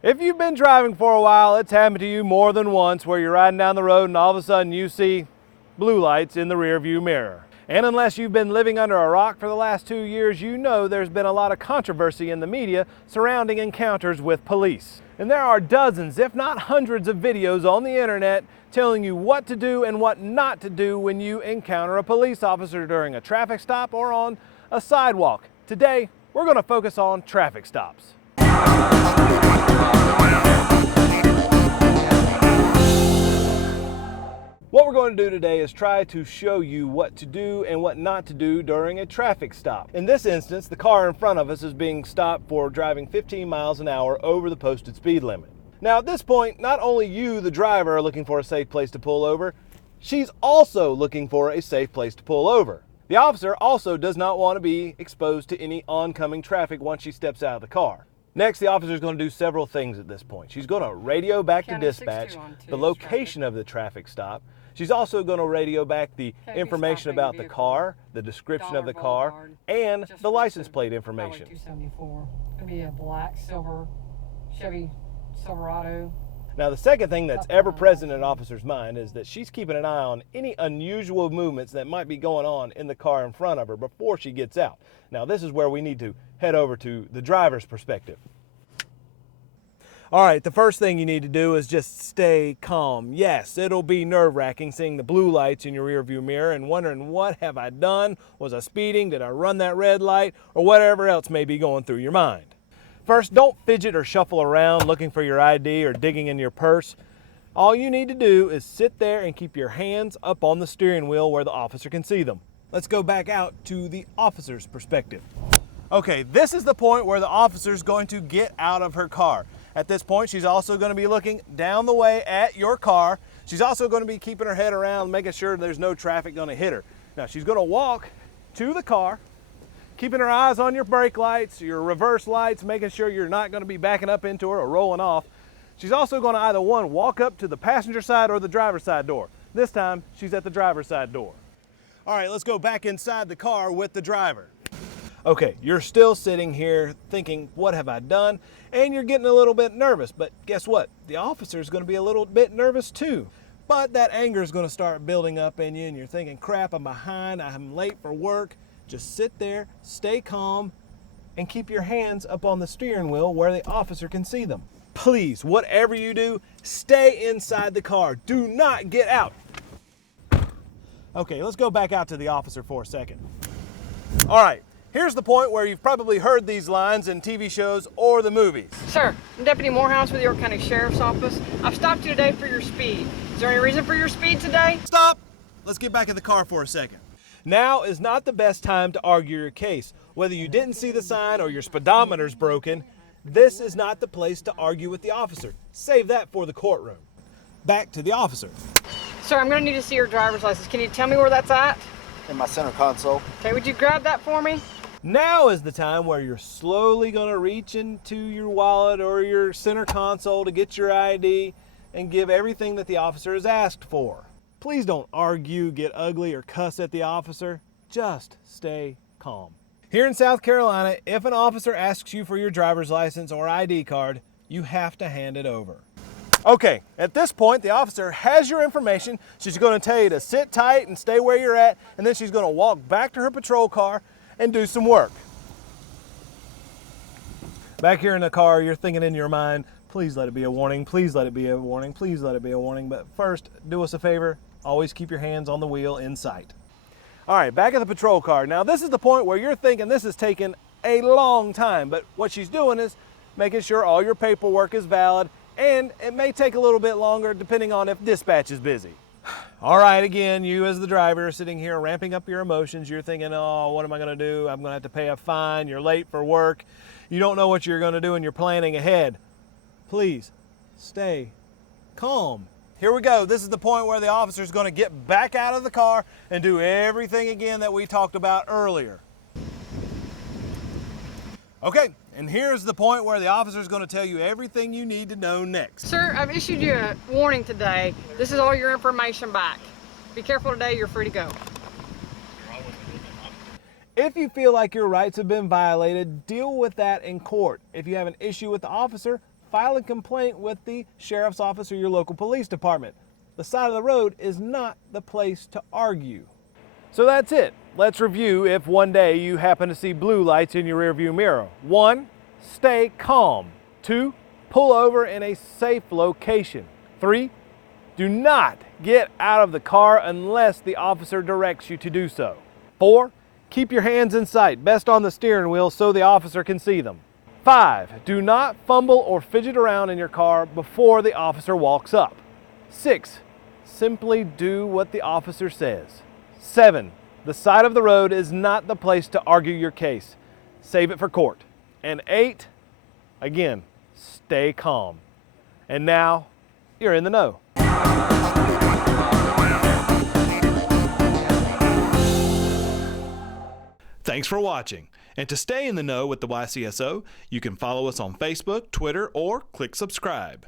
If you've been driving for a while, it's happened to you more than once where you're riding down the road and all of a sudden you see blue lights in the rearview mirror. And unless you've been living under a rock for the last 2 years, you know there's been a lot of controversy in the media surrounding encounters with police. And there are dozens, if not hundreds of videos on the internet telling you what to do and what not to do when you encounter a police officer during a traffic stop or on a sidewalk. Today, we're going to focus on traffic stops. What we're going to do today is try to show you what to do and what not to do during a traffic stop. In this instance, the car in front of us is being stopped for driving 15 miles an hour over the posted speed limit. Now at this point, not only you, the driver, are looking for a safe place to pull over, she's also looking for a safe place to pull over. The officer also does not want to be exposed to any oncoming traffic once she steps out of the car. Next, the officer is going to do several things at this point. She's going to radio back to dispatch the location of the traffic stop. She's also going to radio back the information about the car, the description of the car, and the license plate information. 274. It's going to be a black, silver Chevy Silverado. Now, the second thing that's ever present in an officer's mind is that she's keeping an eye on any unusual movements that might be going on in the car in front of her before she gets out. Now, this is where we need to head over to the driver's perspective. All right, the first thing you need to do is just stay calm. Yes, it'll be nerve-wracking seeing the blue lights in your rearview mirror and wondering, what have I done? Was I speeding? Did I run that red light? Or whatever else may be going through your mind. First, don't fidget or shuffle around looking for your ID or digging in your purse. All you need to do is sit there and keep your hands up on the steering wheel where the officer can see them. Let's go back out to the officer's perspective. Okay, this is the point where the officer's going to get out of her car. At this point, she's also going to be looking down the way at your car. She's also going to be keeping her head around, making sure there's no traffic going to hit her. Now, she's going to walk to the car, keeping her eyes on your brake lights, your reverse lights, making sure you're not going to be backing up into her or rolling off. She's also going to either one, walk up to the passenger side or the driver's side door. This time, she's at the driver's side door. All right, let's go back inside the car with the driver. Okay, you're still sitting here thinking, what have I done? And you're getting a little bit nervous, but guess what? The officer's gonna be a little bit nervous too. But that anger is gonna start building up in you and you're thinking, crap, I'm behind, I'm late for work. Just sit there, stay calm, and keep your hands up on the steering wheel where the officer can see them. Please, whatever you do, stay inside the car. Do not get out. Okay, let's go back out to the officer for a second. All right. Here's the point where you've probably heard these lines in TV shows or the movies. Sir, I'm Deputy Morehouse with the York County Sheriff's Office. I've stopped you today for your speed. Is there any reason for your speed today? Stop! Let's get back in the car for a second. Now is not the best time to argue your case. Whether you didn't see the sign or your speedometer's broken, this is not the place to argue with the officer. Save that for the courtroom. Back to the officer. Sir, I'm going to need to see your driver's license. Can you tell me where that's at? In my center console. Okay, would you grab that for me? Now is the time where you're slowly going to reach into your wallet or your center console to get your ID and give everything that the officer has asked for. Please don't argue, get ugly, or cuss at the officer. Just stay calm. Here in South Carolina, if an officer asks you for your driver's license or ID card, you have to hand it over. Okay, at this point, the officer has your information. She's going to tell you to sit tight and stay where you're at, and then she's going to walk back to her patrol car and do some work. Back here in the car, you're thinking in your mind, please let it be a warning, please let it be a warning, please let it be a warning. But first, do us a favor, always keep your hands on the wheel in sight. All right, back at the patrol car. Now this is the point where you're thinking this is taking a long time, but what she's doing is making sure all your paperwork is valid, and it may take a little bit longer depending on if dispatch is busy. All right, again, you as the driver are sitting here ramping up your emotions. You're thinking, oh, what am I gonna do? I'm gonna have to pay a fine. You're late for work. You don't know what you're gonna do and you're planning ahead. Please, stay calm. Here we go. This is the point where the officer's gonna get back out of the car and do everything again that we talked about earlier. Okay, and here's the point where the officer's going to tell you everything you need to know next. Sir, I've issued you a warning today. This is all your information back. Be careful today, you're free to go. If you feel like your rights have been violated, deal with that in court. If you have an issue with the officer, file a complaint with the sheriff's office or your local police department. The side of the road is not the place to argue. So that's it. Let's review if one day you happen to see blue lights in your rearview mirror. 1, stay calm. 2, pull over in a safe location. 3, do not get out of the car unless the officer directs you to do so. 4, keep your hands in sight, best on the steering wheel so the officer can see them. 5, do not fumble or fidget around in your car before the officer walks up. 6, simply do what the officer says. 7, the side of the road is not the place to argue your case. Save it for court. And 8, again, stay calm. And now, you're in the know. Thanks for watching. And to stay in the know with the YCSO, you can follow us on Facebook, Twitter, or click subscribe.